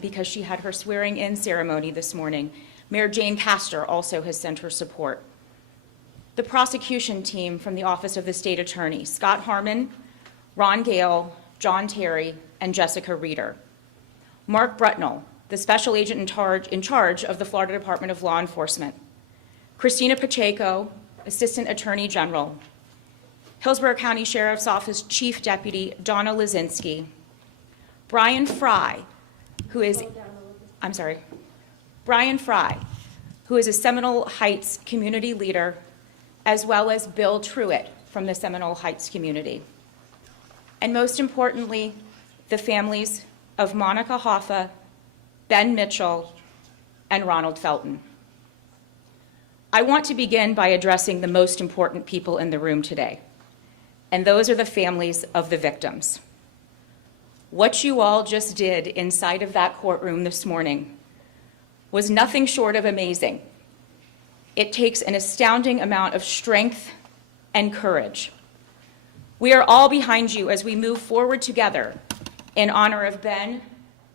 because she had her swearing-in ceremony this morning. Mayor Jane Castor also has sent her support. The prosecution team from the Office of the State Attorney, Scott Harmon, Ron Gale, John Terry, and Jessica Reeder. Mark Brutnell, the special agent in charge of the Florida Department of Law Enforcement. Christina Pacheco, Assistant Attorney General. Hillsborough County Sheriff's Office Chief Deputy Donna Lazinski. Brian Fry, who is a Seminole Heights community leader, as well as Bill Truitt from the Seminole Heights community. And most importantly, the families of Monica Hoffa, Ben Mitchell, and Ronald Felton. I want to begin by addressing the most important people in the room today, and those are the families of the victims. What you all just did inside of that courtroom this morning was nothing short of amazing. It takes an astounding amount of strength and courage. We are all behind you as we move forward together in honor of Ben,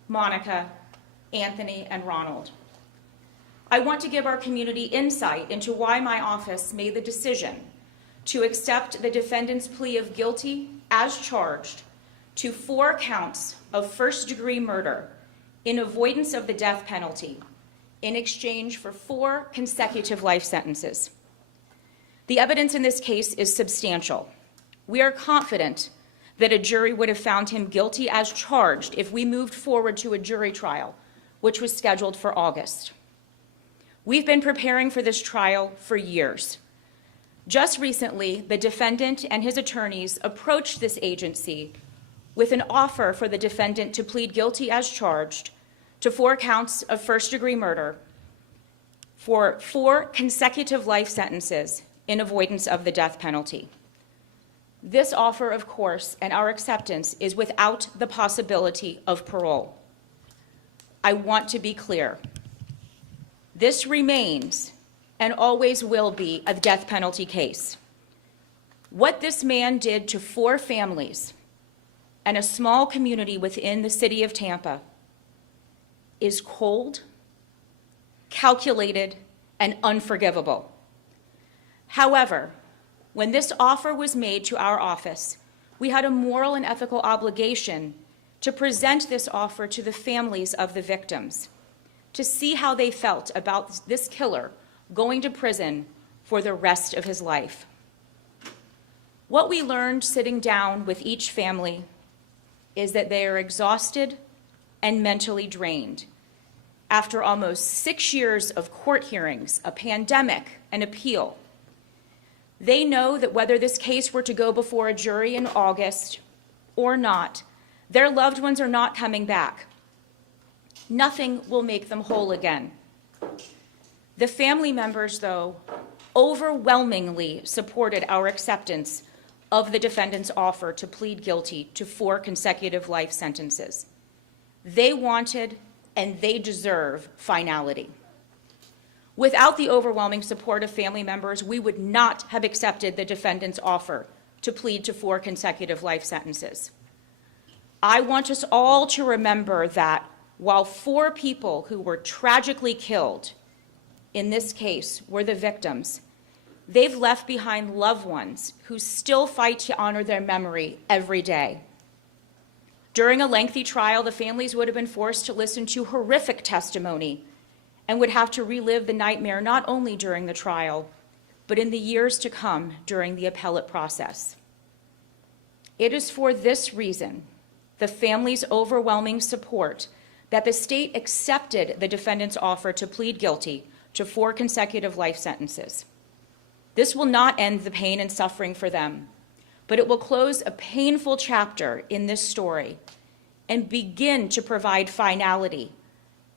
Monica, Anthony, and Ronald. I want to give our community insight into why my office made the decision to accept the defendant's plea of guilty as charged to 4 counts of first-degree murder in avoidance of the death penalty in exchange for 4 consecutive life sentences. The evidence in this case is substantial. We are confident that a jury would have found him guilty as charged if we moved forward to a jury trial, which was scheduled for August. We've been preparing for this trial for years. Just recently, the defendant and his attorneys approached this agency with an offer for the defendant to plead guilty as charged to 4 counts of first-degree murder for 4 consecutive life sentences in avoidance of the death penalty. This offer, of course, and our acceptance is without the possibility of parole. I want to be clear. This remains and always will be a death penalty case. What this man did to 4 families and a small community within the city of Tampa is cold, calculated, and unforgivable. However, when this offer was made to our office, we had a moral and ethical obligation to present this offer to the families of the victims, to see how they felt about this killer going to prison for the rest of his life. What we learned sitting down with each family is that they are exhausted and mentally drained after almost 6 years of court hearings, a pandemic, an appeal. They know that whether this case were to go before a jury in August or not, their loved ones are not coming back. Nothing will make them whole again. The family members, though, overwhelmingly supported our acceptance of the defendant's offer to plead guilty to 4 consecutive life sentences. They wanted and they deserve finality. Without the overwhelming support of family members, we would not have accepted the defendant's offer to plead to 4 consecutive life sentences. I want us all to remember that while 4 people who were tragically killed in this case were the victims, they've left behind loved ones who still fight to honor their memory every day. During a lengthy trial, the families would have been forced to listen to horrific testimony and would have to relive the nightmare not only during the trial, but in the years to come during the appellate process. It is for this reason, the family's overwhelming support, that the state accepted the defendant's offer to plead guilty to 4 consecutive life sentences. This will not end the pain and suffering for them, but it will close a painful chapter in this story and begin to provide finality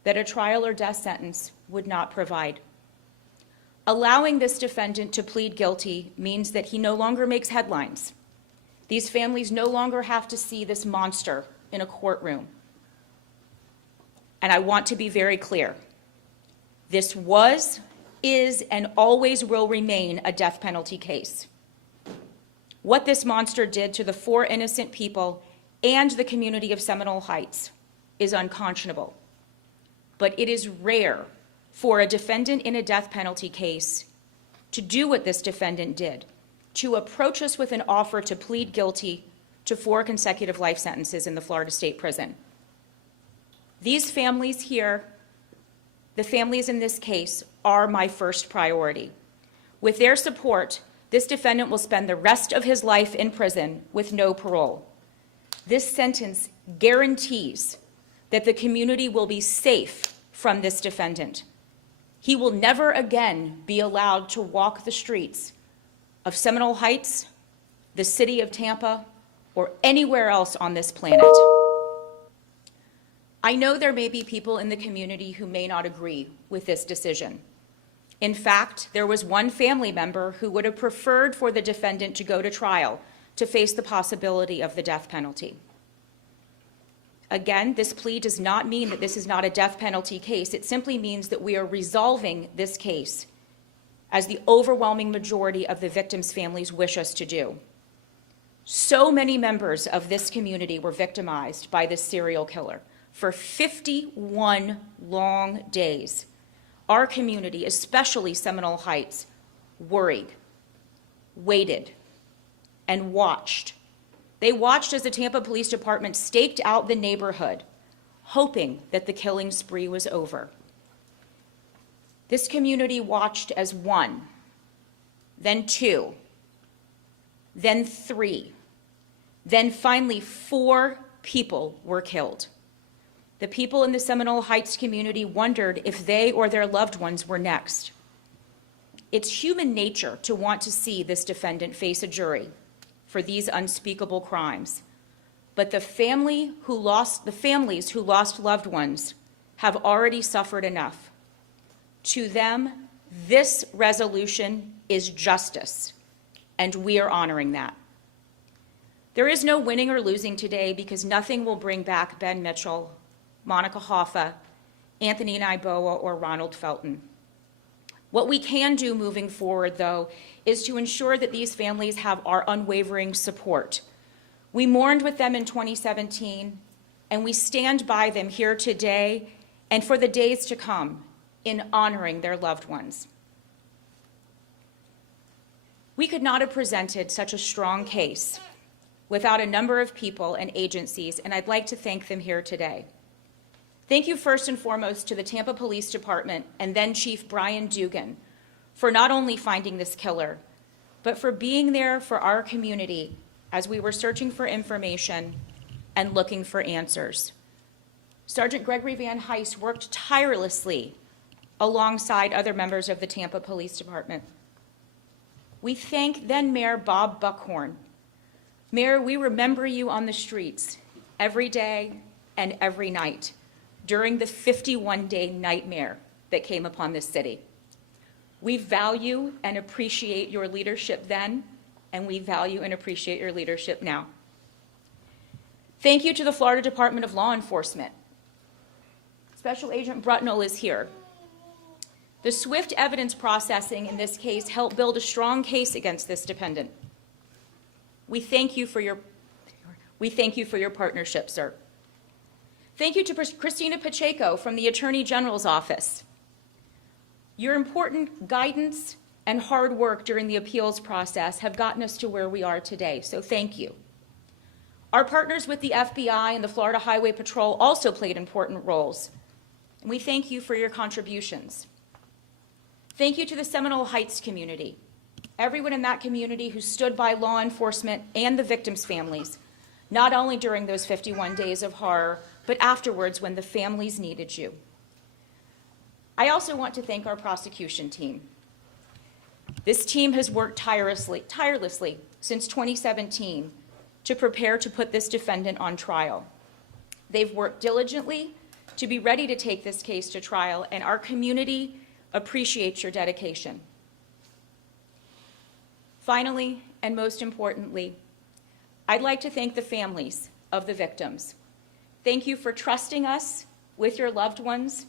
that a trial or death sentence would not provide. Allowing this defendant to plead guilty means that he no longer makes headlines. These families no longer have to see this monster in a courtroom. And I want to be very clear. This was, is, and always will remain a death penalty case. What this monster did to the 4 innocent people and the community of Seminole Heights is unconscionable. but it is rare for a defendant in a death penalty case to do what this defendant did, to approach us with an offer to plead guilty to 4 consecutive life sentences in the Florida State Prison. These families here, the families in this case, are my first priority. With their support, this defendant will spend the rest of his life in prison with no parole. This sentence guarantees that the community will be safe from this defendant. He will never again be allowed to walk the streets of Seminole Heights, the city of Tampa, or anywhere else on this planet. I know there may be people in the community who may not agree with this decision. In fact, there was one family member who would have preferred for the defendant to go to trial to face the possibility of the death penalty. Again, this plea does not mean that this is not a death penalty case. It simply means that we are resolving this case as the overwhelming majority of the victims' families wish us to do. So many members of this community were victimized by this serial killer. For 51 long days, our community, especially Seminole Heights, worried, waited, and watched. They watched as the Tampa Police Department staked out the neighborhood, hoping that the killing spree was over. This community watched as 1, then 2, then 3, then finally 4 people were killed. The people in the Seminole Heights community wondered if they or their loved ones were next. It's human nature to want to see this defendant face a jury for these unspeakable crimes. But the families who lost loved ones have already suffered enough. To them, this resolution is justice, and we are honoring that. There is no winning or losing today because nothing will bring back Ben Mitchell, Monica Hoffa, Anthony Naiboa, or Ronald Felton. What we can do moving forward, though, is to ensure that these families have our unwavering support. We mourned with them in 2017, and we stand by them here today and for the days to come in honoring their loved ones. We could not have presented such a strong case without a number of people and agencies, and I'd like to thank them here today. Thank you first and foremost to the Tampa Police Department and then Chief Brian Dugan for not only finding this killer, but for being there for our community as we were searching for information and looking for answers. Sergeant Gregory Van Heist worked tirelessly alongside other members of the Tampa Police Department. We thank then Mayor Bob Buckhorn. Mayor, we remember you on the streets every day and every night during the 51-day nightmare that came upon this city. We value and appreciate your leadership then, and we value and appreciate your leadership now. Thank you to the Florida Department of Law Enforcement. Special Agent Brutnell is here. The swift evidence processing in this case helped build a strong case against this defendant. We thank you for your partnership, sir. Thank you to Christina Pacheco from the Attorney General's office. Your important guidance and hard work during the appeals process have gotten us to where we are today, so thank you. Our partners with the FBI and the Florida Highway Patrol also played important roles, and we thank you for your contributions. Thank you to the Seminole Heights community, everyone in that community who stood by law enforcement and the victims' families, not only during those 51 days of horror, but afterwards when the families needed you. I also want to thank our prosecution team. This team has worked tirelessly since 2017 to prepare to put this defendant on trial. They've worked diligently to be ready to take this case to trial, and our community appreciates your dedication. Finally, and most importantly, I'd like to thank the families of the victims. Thank you for trusting us with your loved ones.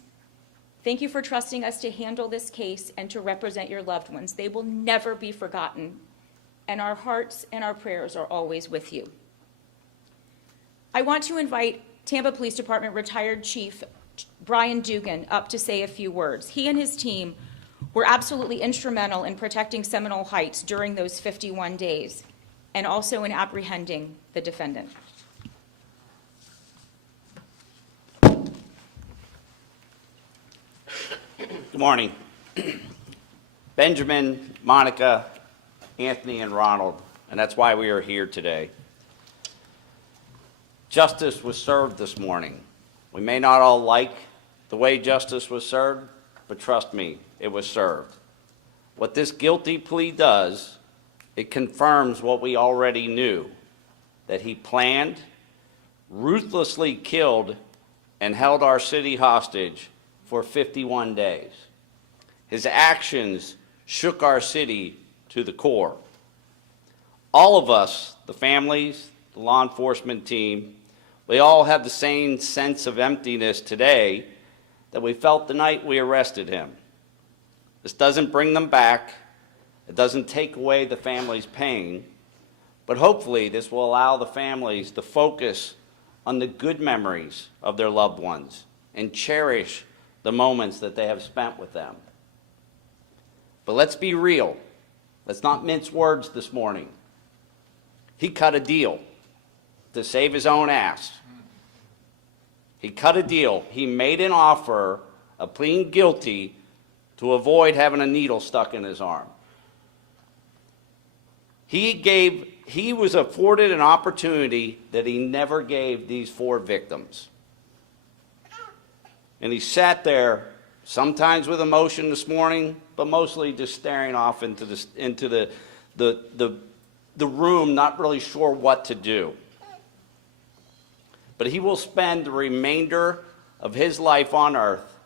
Thank you for trusting us to handle this case and to represent your loved ones. They will never be forgotten, and our hearts and our prayers are always with you. I want to invite Tampa Police Department retired Chief Brian Dugan up to say a few words. He and his team were absolutely instrumental in protecting Seminole Heights during those 51 days and also in apprehending the defendant. Good morning. Benjamin, Monica, Anthony, and Ronald, and that's why we are here today. Justice was served this morning. We may not all like the way justice was served, but trust me, it was served. What this guilty plea does, it confirms what we already knew, that he planned, ruthlessly killed, and held our city hostage for 51 days. His actions shook our city to the core. All of us, the families, the law enforcement team, we all have the same sense of emptiness today that we felt the night we arrested him. This doesn't bring them back. It doesn't take away the family's pain, but hopefully this will allow the families to focus on the good memories of their loved ones and cherish the moments that they have spent with them. But let's be real. Let's not mince words this morning. He cut a deal to save his own ass. He cut a deal. He made an offer of pleading guilty to avoid having a needle stuck in his arm. He was afforded an opportunity that he never gave these 4 victims. And he sat there, sometimes with emotion this morning, but mostly just staring off into the room, not really sure what to do. But he will spend the remainder of his life on earth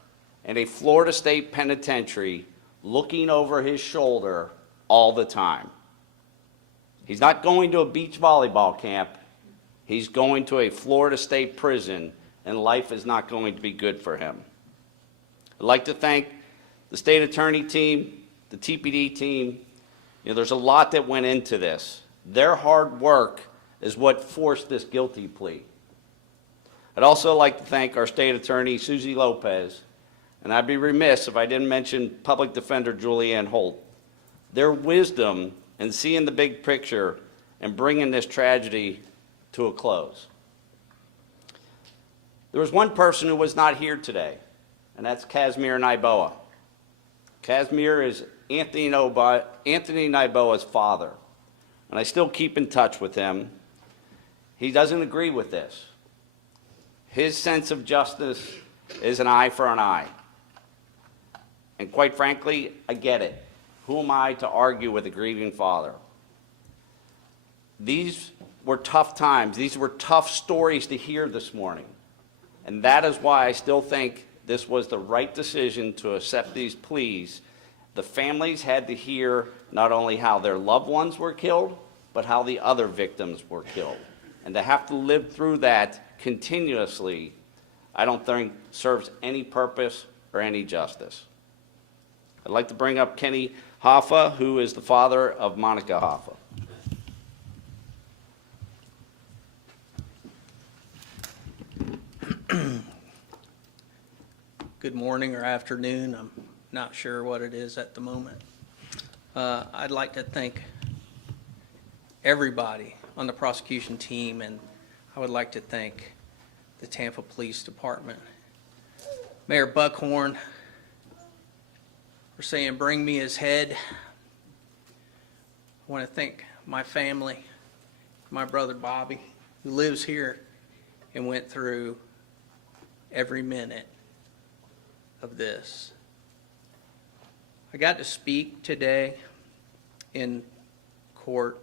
in a Florida State penitentiary looking over his shoulder all the time. He's not going to a beach volleyball camp. He's going to a Florida State prison, and life is not going to be good for him. I'd like to thank the state attorney team, the TPD team. There's a lot that went into this. Their hard work is what forced this guilty plea. I'd also like to thank our state attorney, Susie Lopez, and I'd be remiss if I didn't mention public defender Julianne Holt. Their wisdom in seeing the big picture and bringing this tragedy to a close. There was one person who was not here today, and that's Casimir Nyboa. Casimir is Anthony Nyboa's father, and I still keep in touch with him. He doesn't agree with this. His sense of justice is an eye for an eye. And quite frankly, I get it. Who am I to argue with a grieving father? These were tough times. These were tough stories to hear this morning. And that is why I still think this was the right decision to accept these pleas. The families had to hear not only how their loved ones were killed, but how the other victims were killed. And to have to live through that continuously, I don't think serves any purpose or any justice. I'd like to bring up Kenny Hoffa, who is the father of Monica Hoffa. Good morning or afternoon. I'm not sure what it is at the moment. I'd like to thank everybody on the prosecution team, and I would like to thank the Tampa Police Department. Mayor Buckhorn for saying, "Bring me his head." I want to thank my family, my brother Bobby, who lives here and went through every minute of this. I got to speak today in court,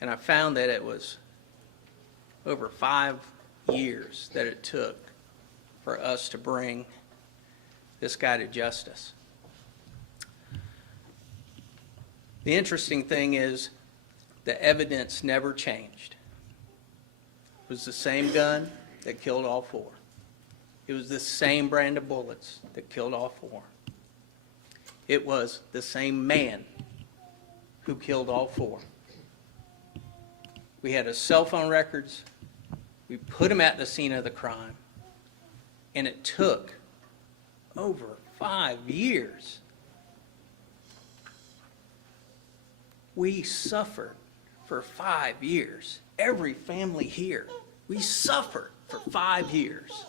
and I found that it was over 5 years that it took for us to bring this guy to justice. The interesting thing is the evidence never changed. It was the same gun that killed all 4. It was the same brand of bullets that killed all 4. It was the same man who killed all 4. We had his cell phone records. We put him at the scene of the crime. And it took over 5 years. We suffered for 5 years. Every family here, we suffered for 5 years.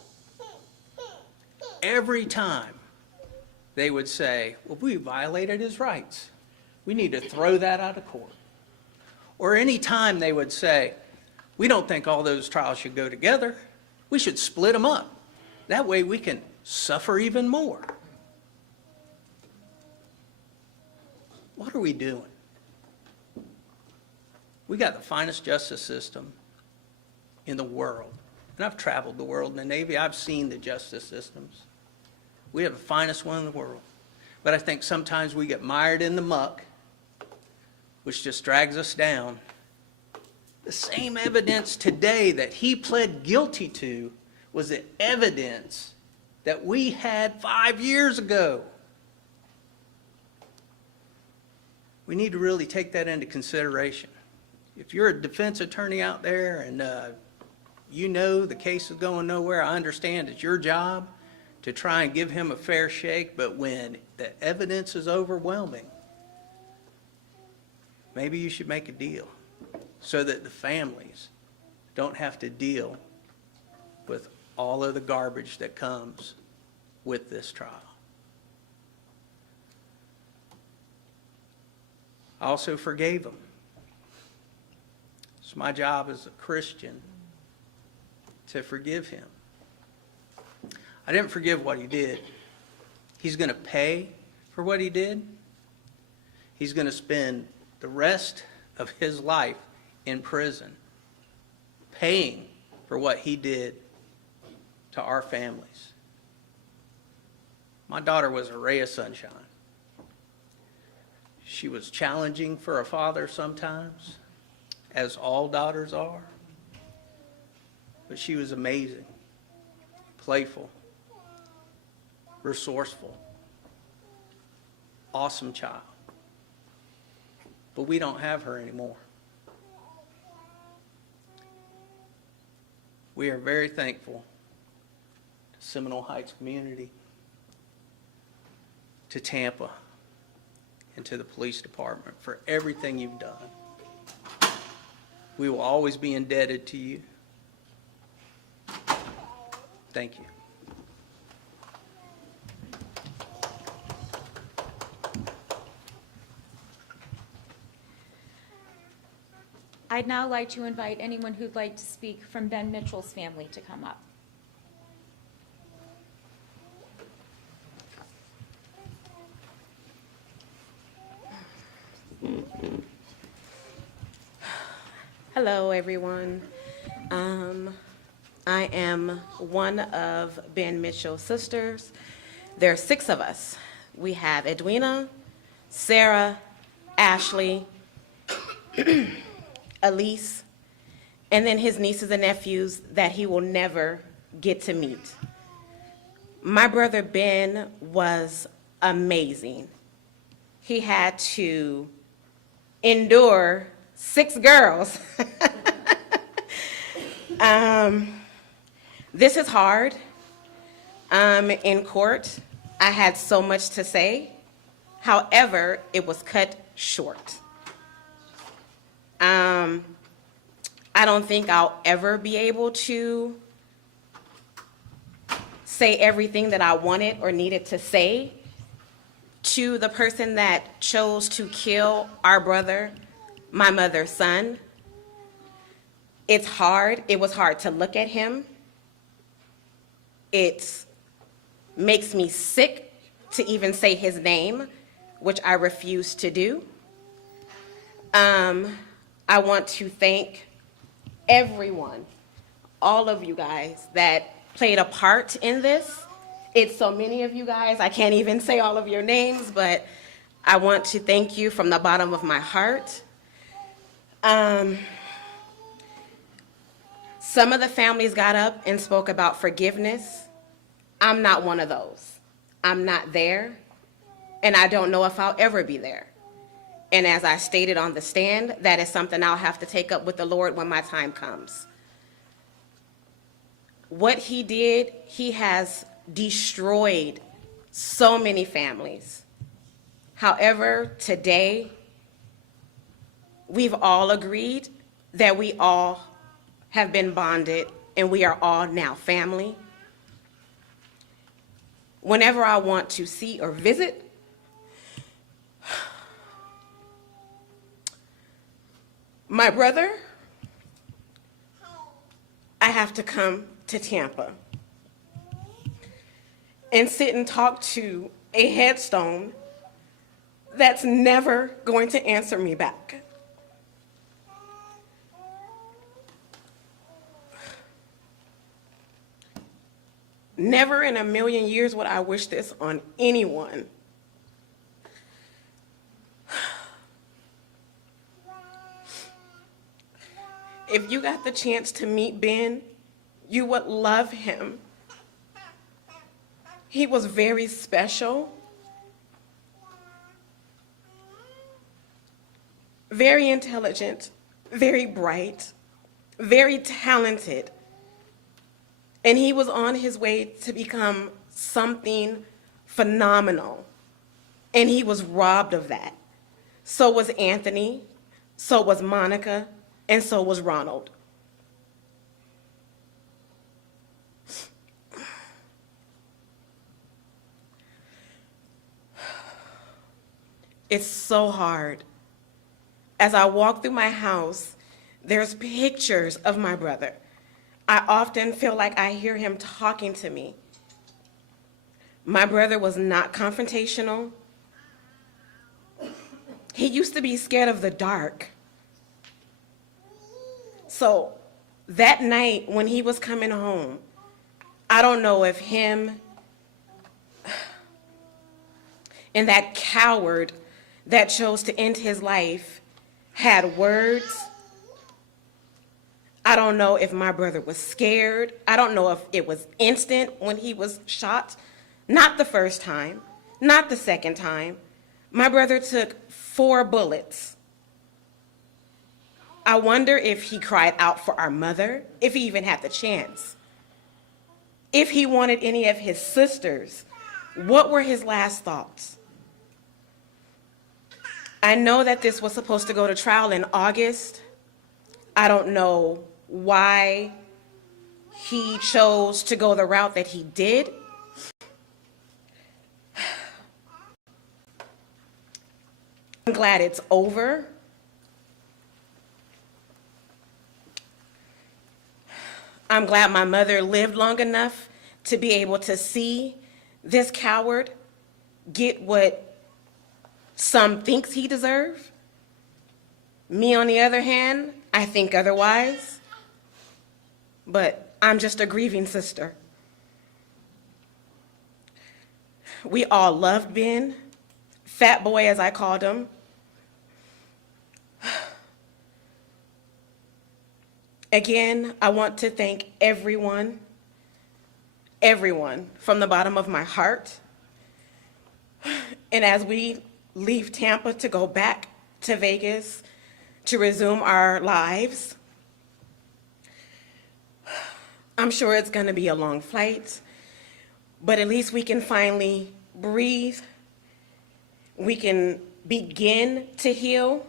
Every time they would say, well, we violated his rights. We need to throw that out of court. Or any time they would say, we don't think all those trials should go together. We should split them up. That way we can suffer even more. What are we doing? We got the finest justice system in the world. And I've traveled the world in the Navy. I've seen the justice systems. We have the finest one in the world. But I think sometimes we get mired in the muck, which just drags us down. The same evidence today that he pled guilty to was the evidence that we had 5 years ago. We need to really take that into consideration. If you're a defense attorney out there and you know the case is going nowhere, I understand it's your job to try and give him a fair shake, but when the evidence is overwhelming, maybe you should make a deal so that the families don't have to deal with all of the garbage that comes with this trial. I also forgave him. It's my job as a Christian to forgive him. I didn't forgive what he did. He's going to pay for what he did. He's going to spend the rest of his life in prison paying for what he did to our families. My daughter was a ray of sunshine. She was challenging for a father sometimes, as all daughters are. But she was amazing, playful, resourceful, awesome child. But we don't have her anymore. We are very thankful to Seminole Heights community, to Tampa, and to the police department for everything you've done. We will always be indebted to you. Thank you. I'd now like to invite anyone who'd like to speak from Ben Mitchell's family to come up. Hello, everyone. I am one of Ben Mitchell's sisters. There are 6 of us. We have Edwina, Sarah, Ashley, Elise, and then his nieces and nephews that he will never get to meet. My brother Ben was amazing. He had to endure 6 girls. This is hard. In court, I had so much to say. However, it was cut short. I don't think I'll ever be able to say everything that I wanted or needed to say to the person that chose to kill our brother, my mother's son. It's hard. It was hard to look at him. It makes me sick to even say his name, which I refuse to do. I want to thank everyone, all of you guys that played a part in this. It's so many of you guys, I can't even say all of your names, but I want to thank you from the bottom of my heart. Some of the families got up and spoke about forgiveness. I'm not one of those. I'm not there, and I don't know if I'll ever be there. And as I stated on the stand, that is something I'll have to take up with the Lord when my time comes. What he did, he has destroyed so many families. However, today, we've all agreed that we all have been bonded and we are all now family. Whenever I want to see or visit, my brother, I have to come to Tampa and sit and talk to a headstone that's never going to answer me back. Never in a million years would I wish this on anyone. If you got the chance to meet Ben, you would love him. He was very special, very intelligent, very bright, very talented. And he was on his way to become something phenomenal. And he was robbed of that. So was Anthony, so was Monica, and so was Ronald. It's so hard. As I walk through my house, there's pictures of my brother. I often feel like I hear him talking to me. My brother was not confrontational. He used to be scared of the dark. So that night when he was coming home, I don't know if him and that coward that chose to end his life had words. I don't know if my brother was scared. I don't know if it was instant when he was shot. Not the first time, not the second time. My brother took 4 bullets. I wonder if he cried out for our mother, if he even had the chance. If he wanted any of his sisters, what were his last thoughts? I know that this was supposed to go to trial in August. I don't know why he chose to go the route that he did. I'm glad it's over. I'm glad my mother lived long enough to be able to see this coward get what some thinks he deserves. Me, on the other hand, I think otherwise. But I'm just a grieving sister. We all loved Ben, Fat Boy as I called him. Again, I want to thank everyone from the bottom of my heart. And as we leave Tampa to go back to Vegas to resume our lives, I'm sure it's going to be a long flight, but at least we can finally breathe. We can begin to heal.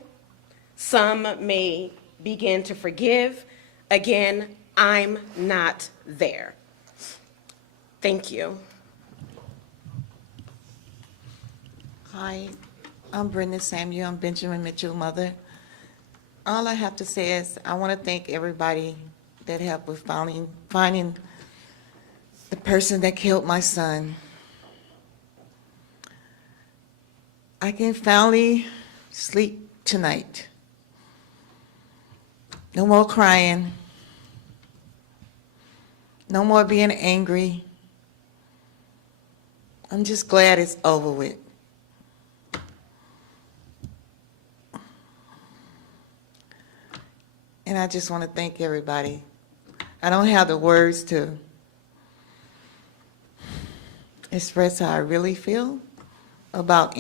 Some may begin to forgive. Again, I'm not there. Thank you. Hi, I'm Brenda Samuel. I'm Benjamin Mitchell's mother. All I have to say is I want to thank everybody that helped with finding the person that killed my son. I can finally sleep tonight. No more crying. No more being angry. I'm just glad it's over with. And I just want to thank everybody. I don't have the words to express how I really feel about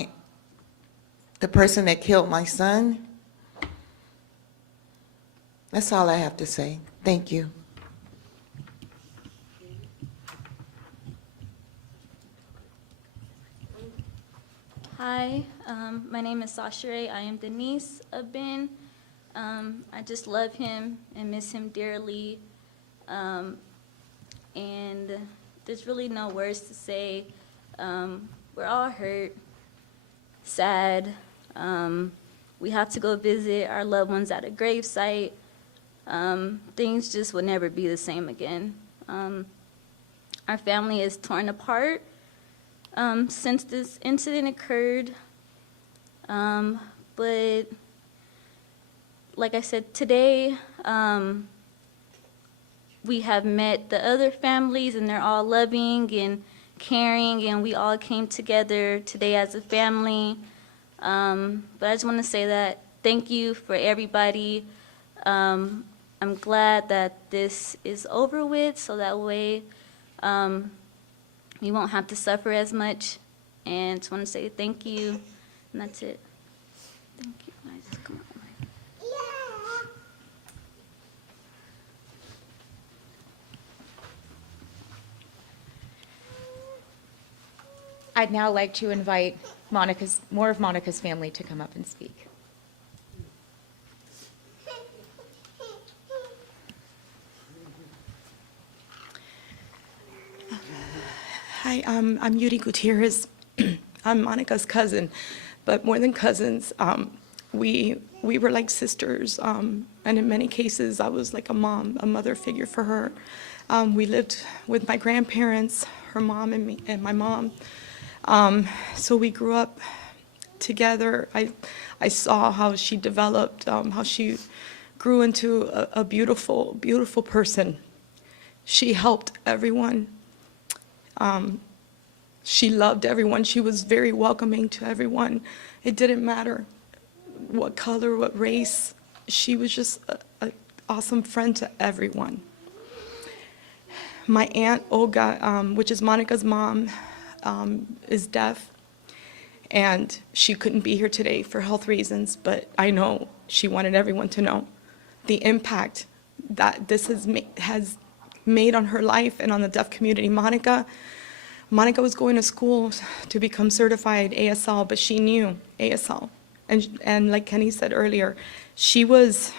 the person that killed my son. That's all I have to say. Thank you. Hi, my name is Sasha Ray. I am the niece of Ben. I just love him and miss him dearly. And there's really no words to say. We're all hurt, sad. We have to go visit our loved ones at a gravesite. Things just will never be the same again. Our family is torn apart since this incident occurred. But like I said, today we have met the other families, and they're all loving and caring, and we all came together today as a family. But I just want to say that thank you for everybody. I'm glad that this is over with, so that way you won't have to suffer as much. And just want to say thank you, and that's it. Thank you. I just come up. I'd now like to invite more of Monica's family to come up and speak. Hi, I'm Yuri Gutierrez. I'm Monica's cousin, but more than cousins, we were like sisters, and in many cases, I was like a mother figure for her. We lived with my grandparents, her mom and me, and my mom. So we grew up together. I saw how she developed, how she grew into a beautiful, beautiful person. She helped everyone. She loved everyone. She was very welcoming to everyone. It didn't matter what color, what race. She was just an awesome friend to everyone. My aunt, Olga, which is Monica's mom, is deaf, and she couldn't be here today for health reasons, but I know she wanted everyone to know the impact that this has made on her life and on the deaf community. Monica was going to school to become certified ASL, but she knew ASL. And like Kenny said earlier, she was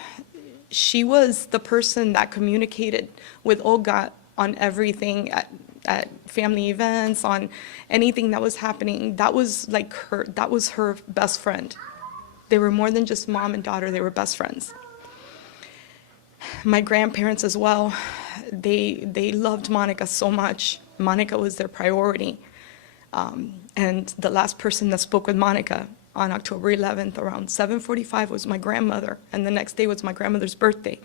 the person that communicated with Olga on everything at family events, on anything that was happening. That was her best friend. They were more than just mom and daughter, they were best friends. My grandparents as well, they loved Monica so much. Monica was their priority. And the last person that spoke with Monica on October 11th around 7:45 was my grandmother, and the next day was my grandmother's birthday.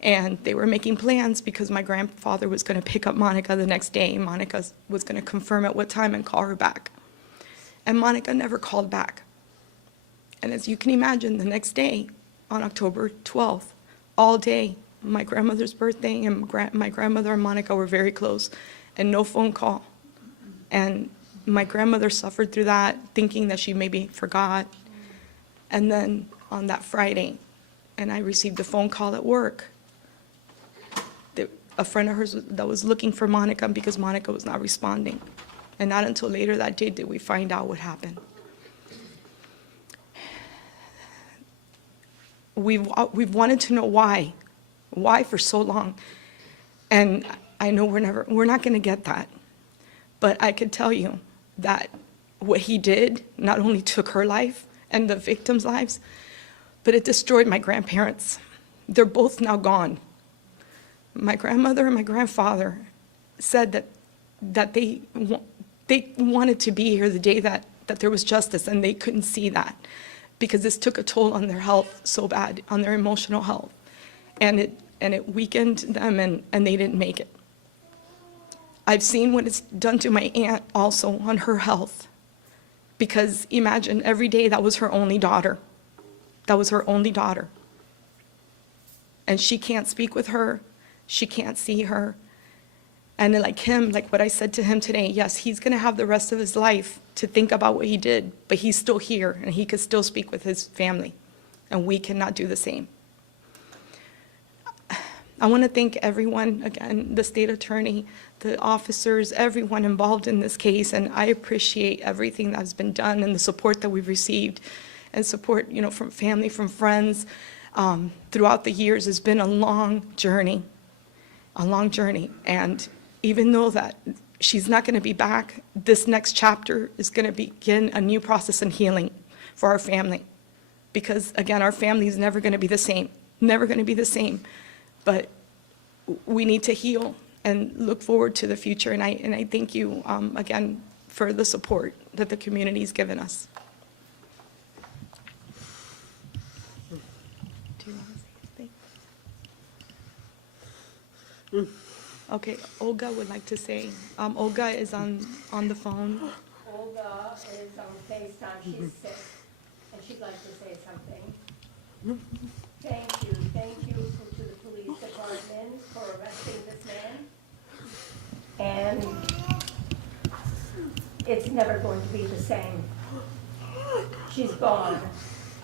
And they were making plans because my grandfather was going to pick up Monica the next day. Monica was going to confirm at what time and call her back. And Monica never called back. And as you can imagine, the next day, on October 12th, all day, my grandmother's birthday, and my grandmother and Monica were very close, and no phone call. And my grandmother suffered through that, thinking that she maybe forgot. And then on that Friday, and I received a phone call at work. A friend of hers that was looking for Monica because Monica was not responding. And not until later that day did we find out what happened. We've wanted to know why for so long. And I know we're not going to get that. But I could tell you that what he did not only took her life and the victims' lives, but it destroyed my grandparents. They're both now gone. My grandmother and my grandfather said that they wanted to be here the day that there was justice, and they couldn't see that because this took a toll on their health so bad, on their emotional health. And it weakened them, and they didn't make it. I've seen what it's done to my aunt also on her health. Because imagine, every day that was her only daughter. That was her only daughter. And she can't speak with her. She can't see her. And then like him, like what I said to him today, yes, he's going to have the rest of his life to think about what he did, but he's still here, and he could still speak with his family. And we cannot do the same. I want to thank everyone, again, the state attorney, the officers, everyone involved in this case, and I appreciate everything that's been done and the support that we've received, and support, from family, from friends, throughout the years. It's been a long journey, and even though that she's not going to be back, this next chapter is going to begin a new process in healing for our family, because, again, our family is never going to be the same, never going to be the same. But we need to heal and look forward to the future. And I thank you, again, for the support that the community's given us. Do you want to say anything? Okay, Olga would like to say, Olga is on the phone. Olga is on FaceTime, she's sick, and she'd like to say something. Thank you to the police department for arresting this man. And it's never going to be the same. She's gone.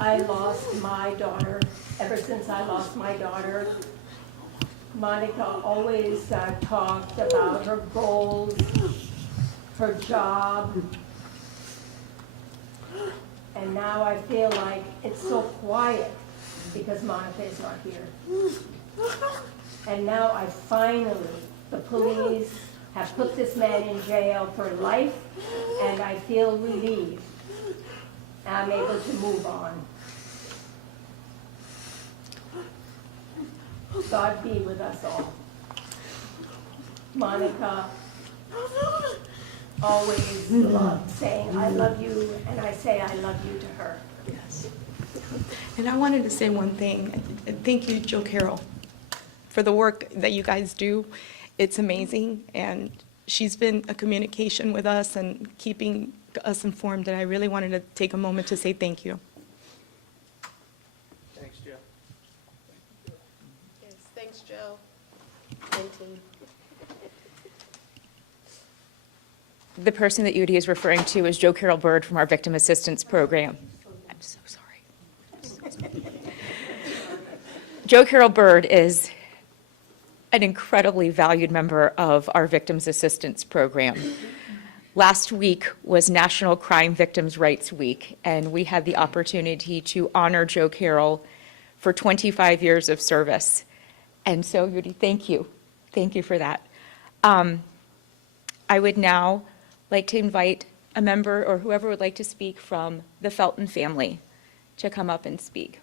I lost my daughter. Ever since I lost my daughter, Monica always talked about her goals, her job. And now I feel like it's so quiet because Monica is not here. And now I finally, the police have put this man in jail for life, and I feel relieved. I'm able to move on. God be with us all. Monica always loved saying, I love you, and I say I love you to her. Yes. And I wanted to say one thing. Thank you, Joe Carroll, for the work that you guys do. It's amazing, and she's been a communication with us and keeping us informed, and I really wanted to take a moment to say thank you. Thanks, Joe. Yes, thanks, Joe. And team. The person that Udi is referring to is Joe Carroll Bird from our Victim Assistance Program. I'm so sorry. Joe Carroll Bird is an incredibly valued member of our Victims Assistance Program. Last week was National Crime Victims' Rights Week, and we had the opportunity to honor Joe Carroll for 25 years of service. And so, Udi, thank you. Thank you for that. I would now like to invite a member or whoever would like to speak from the Felton family to come up and speak.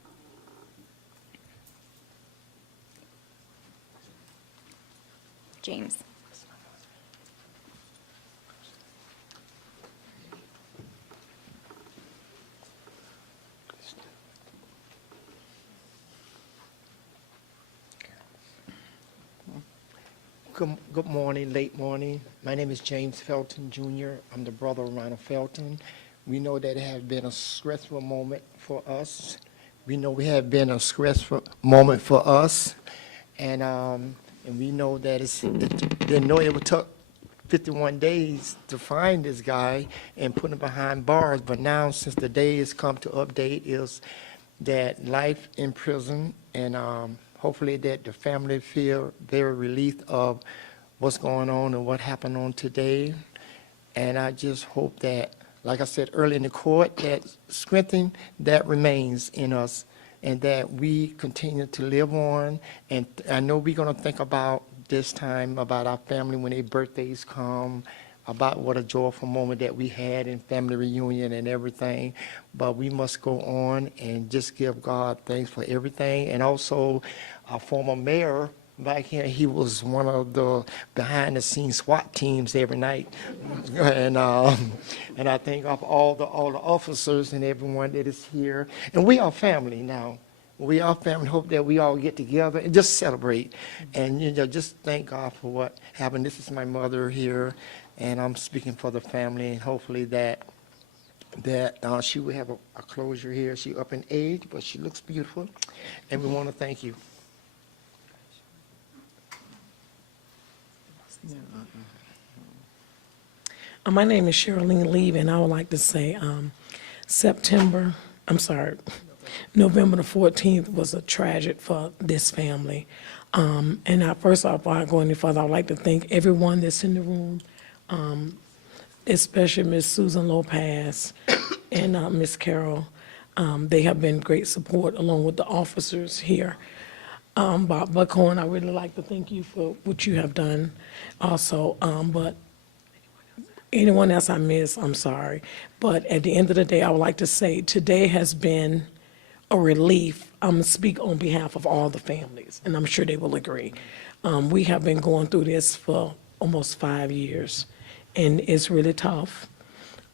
James. Good morning, late morning. My name is James Felton Jr. I'm the brother of Ronald Felton. We know that it has been a stressful moment for us. We know we have been a stressful moment for us. And we know that it took 51 days to find this guy and put him behind bars. But now, since the day has come to update, is that life in prison, and hopefully that the family feel very relieved of what's going on and what happened on today. And I just hope that, like I said earlier in the court, that strengthening that remains in us and that we continue to live on. And I know we're going to think about this time, about our family when their birthdays come, about what a joyful moment that we had in family reunion and everything. But we must go on and just give God thanks for everything. And also, our former mayor back here, he was one of the behind-the-scenes SWAT teams every night. And I think of all the officers and everyone that is here. And we are family now. We are family. Hope that we all get together and just celebrate. And, just thank God for what happened. This is my mother here, and I'm speaking for the family, and hopefully that she will have a closure here. She's up in age, but she looks beautiful, and we want to thank you. My name is Sherilyn Lee, and I would like to say November the 14th was a tragic for this family. First off, before I go any further, I'd like to thank everyone that's in the room, especially Ms. Susan Lopez and Ms. Carol. They have been great support along with the officers here. Bob Buckhorn, I really like to thank you for what you have done also. But anyone else I miss, I'm sorry. But at the end of the day, I would like to say today has been a relief. I'm going to speak on behalf of all the families, and I'm sure they will agree. We have been going through this for almost 5 years, and it's really tough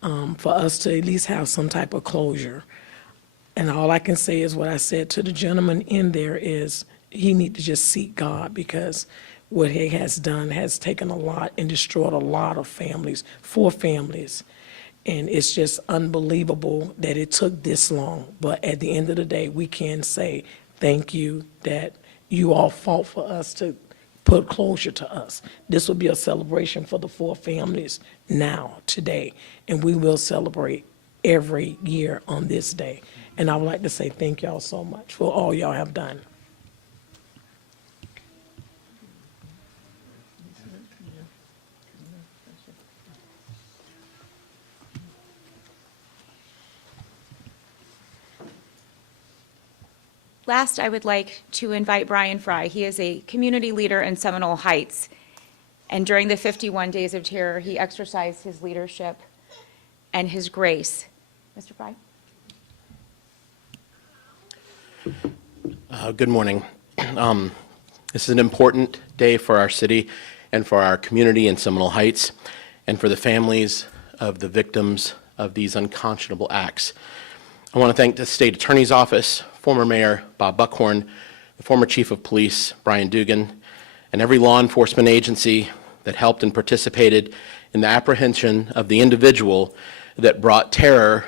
for us to at least have some type of closure. And all I can say is what I said to the gentleman in there is he need to just seek God, because what he has done has taken a lot and destroyed a lot of families, 4 families. And it's just unbelievable that it took this long. But at the end of the day, we can say thank you that you all fought for us to put closure to us. This will be a celebration for the 4 families now, today, and we will celebrate every year on this day. And I would like to say thank y'all so much for all y'all have done. Last, I would like to invite Brian Fry. He is a community leader in Seminole Heights. And during the 51 Days of Terror, he exercised his leadership and his grace. Mr. Fry? Good morning. This is an important day for our city and for our community in Seminole Heights and for the families of the victims of these unconscionable acts. I want to thank the State Attorney's Office, former Mayor Bob Buckhorn, the former Chief of Police Brian Dugan, and every law enforcement agency that helped and participated in the apprehension of the individual that brought terror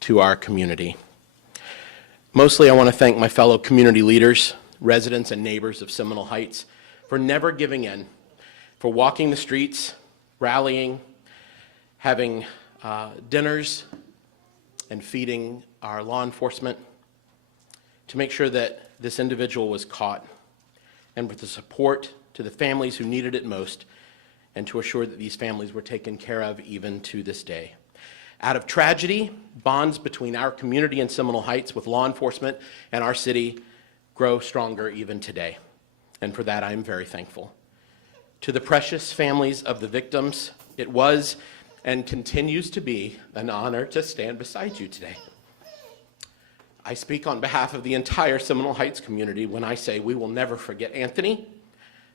to our community. Mostly, I want to thank my fellow community leaders, residents, and neighbors of Seminole Heights for never giving in, for walking the streets, rallying, having dinners, and feeding our law enforcement to make sure that this individual was caught, and with the support to the families who needed it most, and to assure that these families were taken care of even to this day. Out of tragedy, bonds between our community in Seminole Heights with law enforcement and our city grow stronger even today. And for that, I am very thankful. To the precious families of the victims, it was and continues to be an honor to stand beside you today. I speak on behalf of the entire Seminole Heights community when I say we will never forget Anthony,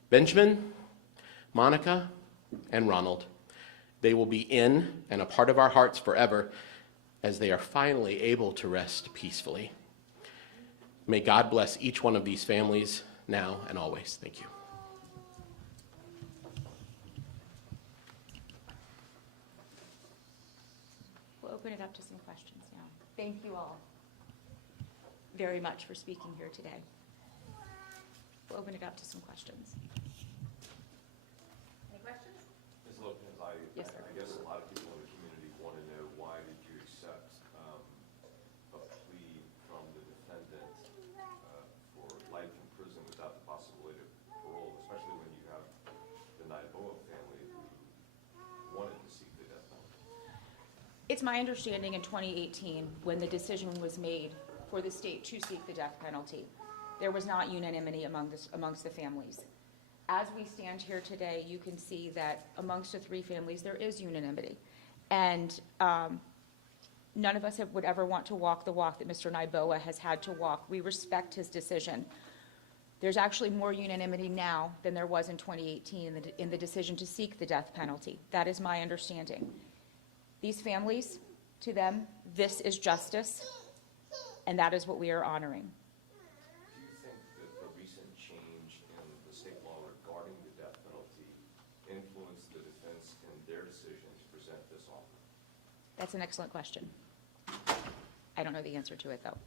Benjamin, Monica, and Ronald. They will be in and a part of our hearts forever as they are finally able to rest peacefully. May God bless each one of these families now and always. Thank you. We'll open it up to some questions now. Thank you all very much for speaking here today. We'll open it up to some questions. Any questions? Ms. Lopez, Yes, sir. I guess a lot of people in the community want to know, why did you accept a plea from the defendant for life in prison without the possibility of parole, especially when you have the Naiboa family who wanted to seek the death penalty? It's my understanding in 2018, when the decision was made for the state to seek the death penalty, there was not unanimity amongst the families. As we stand here today, you can see that amongst the 3 families, there is unanimity. And none of us would ever want to walk the walk that Mr. Naiboa has had to walk. We respect his decision. There's actually more unanimity now than there was in 2018 in the decision to seek the death penalty. That is my understanding. These families, to them, this is justice, and that is what we are honoring. Do you think that the recent change in the state law regarding the death penalty influenced the defense in their decision to present this offer? That's an excellent question. I don't know the answer to it, though.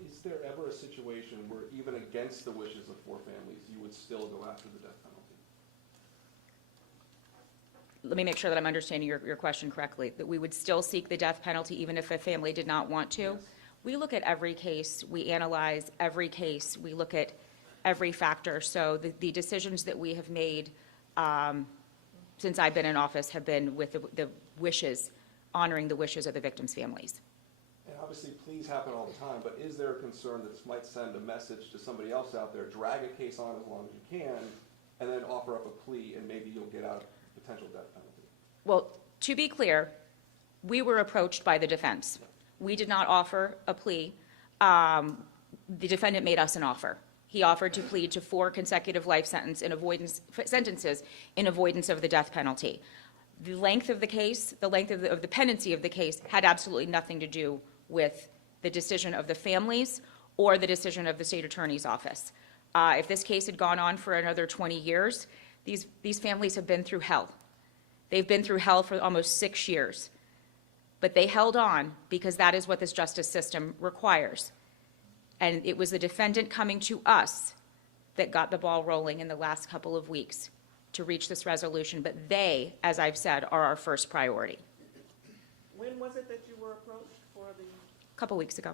Is there ever a situation where, even against the wishes of 4 families, you would still go after the death penalty? Let me make sure that I'm understanding your question correctly, that we would still seek the death penalty even if a family did not want to? Yes. We look at every case, we analyze every case, we look at every factor. So the decisions that we have made since I've been in office have been with the wishes, honoring the wishes of the victims' families. And obviously, pleas happen all the time, but is there a concern that this might send a message to somebody else out there, drag a case on as long as you can, and then offer up a plea, and maybe you'll get out a potential death penalty? Well, to be clear, we were approached by the defense. We did not offer a plea. The defendant made us an offer. He offered to plead to 4 consecutive life sentences in avoidance of the death penalty. The length of the case, the length of the pendency of the case had absolutely nothing to do with the decision of the families or the decision of the state attorney's office. If this case had gone on for another 20 years, these families have been through hell. They've been through hell for almost 6 years. But they held on because that is what this justice system requires. And it was the defendant coming to us that got the ball rolling in the last couple of weeks to reach this resolution. But they, as I've said, are our first priority. When was it that you were approached for the? A couple weeks ago.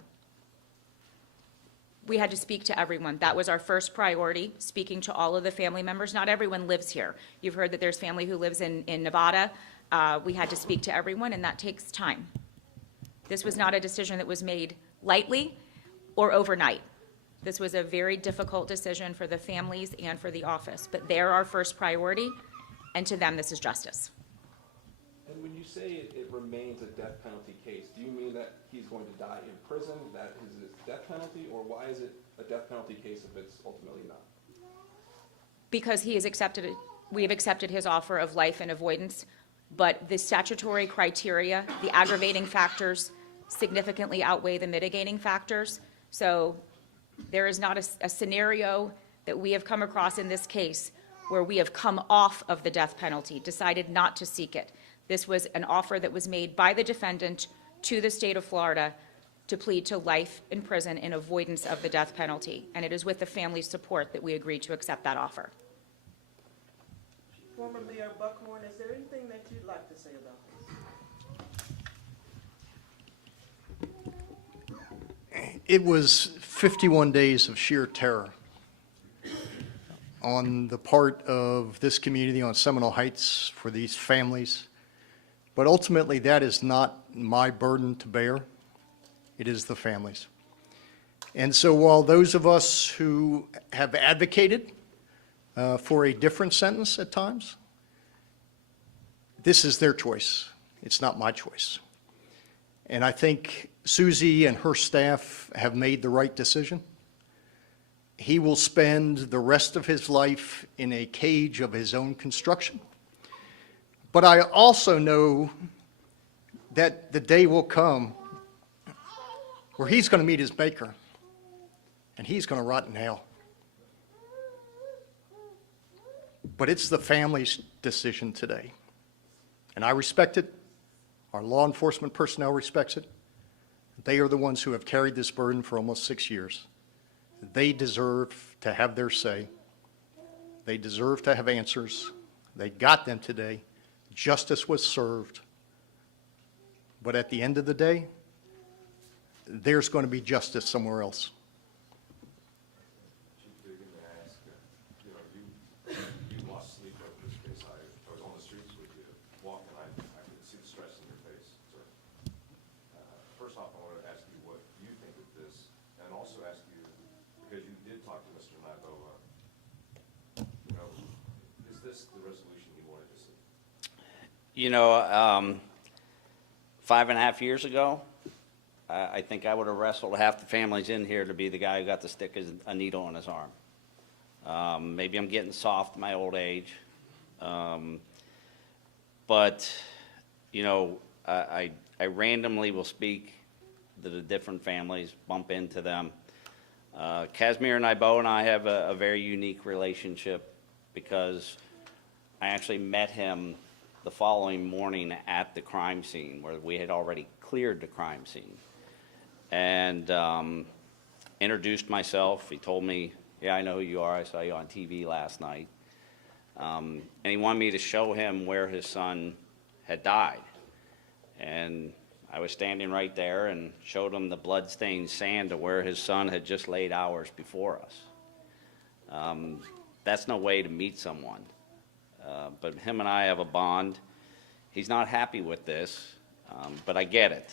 We had to speak to everyone. That was our first priority, speaking to all of the family members. Not everyone lives here. You've heard that there's family who lives in Nevada. We had to speak to everyone, and that takes time. This was not a decision that was made lightly or overnight. This was a very difficult decision for the families and for the office, but they're our first priority, and to them, this is justice. And when you say it remains a death penalty case, do you mean that he's going to die in prison, that is his death penalty, or why is it a death penalty case if it's ultimately not? Because he has accepted it, we have accepted his offer of life and avoidance, but the statutory criteria, the aggravating factors significantly outweigh the mitigating factors. So there is not a scenario that we have come across in this case where we have come off of the death penalty, decided not to seek it. This was an offer that was made by the defendant to the state of Florida to plead to life in prison in avoidance of the death penalty. And it is with the family's support that we agreed to accept that offer. Former Mayor Buckhorn, is there anything that you'd like to say about this? It was 51 days of sheer terror on the part of this community on Seminole Heights for these families. But ultimately, that is not my burden to bear. It is the families. And so while those of us who have advocated for a different sentence at times, this is their choice. It's not my choice. And I think Susie and her staff have made the right decision. He will spend the rest of his life in a cage of his own construction. But I also know that the day will come where he's going to meet his maker, and he's going to rot in hell. But it's the family's decision today. And I respect it. Our law enforcement personnel respects it. They are the ones who have carried this burden for almost 6 years. They deserve to have their say. They deserve to have answers. They got them today. Justice was served. But at the end of the day, there's going to be justice somewhere else. Chief Dugan, may I ask, you lost sleep over this case. I was on the streets with you, walking, I could see the stress in your face, sir. First off, I wanted to ask you what you think of this, and also ask you, because you did talk to Mr. Naboa, is this the resolution you wanted to see? 5.5 years ago, I think I would have wrestled half the families in here to be the guy who got to stick a needle in his arm. Maybe I'm getting soft in my old age. But I randomly will speak to the different families, bump into them. Casimir Naboa and I have a very unique relationship because I actually met him the following morning at the crime scene where we had already cleared the crime scene. And introduced myself. He told me, yeah, I know who you are. I saw you on TV last night. And he wanted me to show him where his son had died. And I was standing right there and showed him the blood-stained sand of where his son had just laid hours before us. That's no way to meet someone. But him and I have a bond. He's not happy with this, but I get it.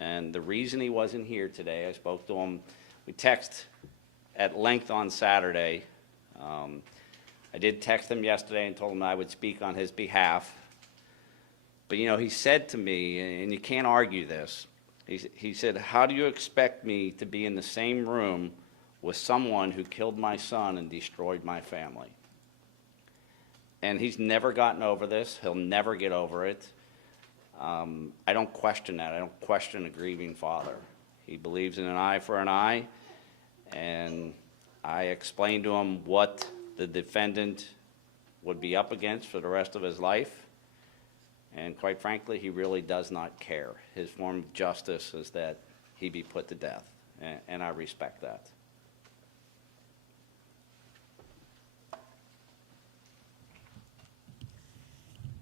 And the reason he wasn't here today, I spoke to him, we text at length on Saturday. I did text him yesterday and told him I would speak on his behalf. But, you know, he said to me, and you can't argue this, he said, how do you expect me to be in the same room with someone who killed my son and destroyed my family? And he's never gotten over this. He'll never get over it. I don't question that. I don't question a grieving father. He believes in an eye for an eye, and I explained to him what the defendant would be up against for the rest of his life. And quite frankly, he really does not care. His form of justice is that he be put to death, and I respect that.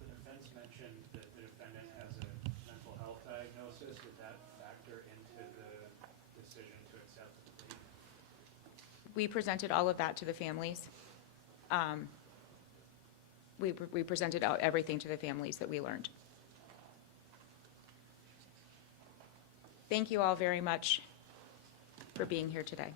The defense mentioned that the defendant has a mental health diagnosis. Did that factor into the decision to accept the plea? We presented all of that to the families. We presented out everything to the families that we learned. Thank you all very much for being here today.